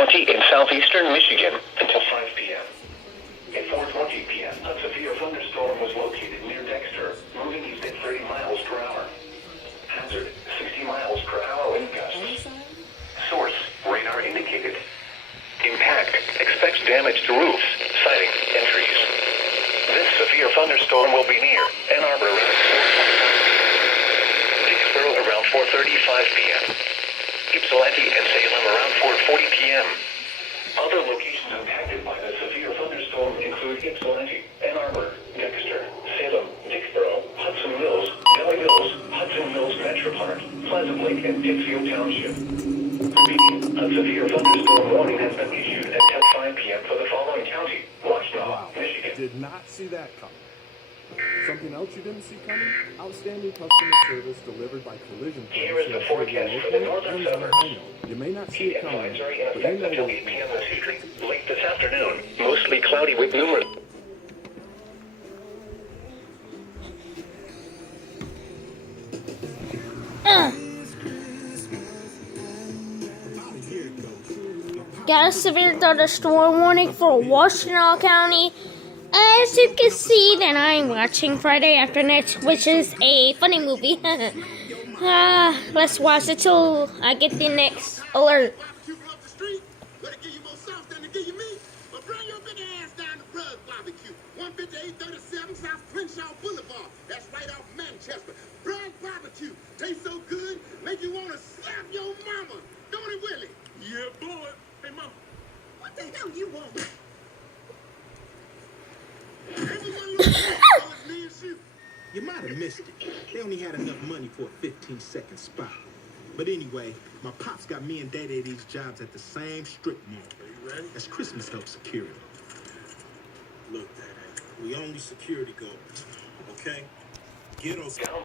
County in southeastern Michigan until 5 p.m. At 4:20 p.m., a severe thunderstorm was located near Dexter, moving east at 30 miles per hour. Hazard, 60 miles per hour wind gusts. Source, radar indicated. Impact, expects damage to roofs, siding, and trees. This severe thunderstorm will be near Ann Arbor around 4:25 Dixboro around 4:35 p.m. Ypsilanti and Salem around 4:40 p.m. Other locations impacted by the severe thunderstorm include Ypsilanti, Ann Arbor, Dexter, Salem, Dixboro, Hudson Mills, Valley Mills, Hudson Mills Metro Park, Pleasant Lake, and Pittsfield Township. Repeating, a severe thunderstorm warning has been issued at 10:05 p.m. for the following county: Washtenaw, Michigan. Did not see that coming. Something else you didn't see coming? Outstanding customer service delivered by Collision. Here is the forecast for the northern suburbs. You may not see it coming, Advisory in but you effect know until what 8 p.m. this evening. Late this afternoon, mostly cloudy with numerous Got a severe thunderstorm warning for Washtenaw County. As you can see, that I'm watching Friday After Next, which is a funny movie. Let's watch it till I get the next alert. That's right off Manchester. Bragg barbecue. Tastes so good, make you want to slap your mama. Don't it, Willie? Yeah, boy. Hey, mama. What the hell you want? Everyone looks at me and shoot. You might have missed it. They only had enough money for a 15-second spot. But anyway, my pops got me and Daddy these jobs at the same strip mall. Are you ready? That's Christmas help security. Look, Daddy, we only security guards, okay? Get us down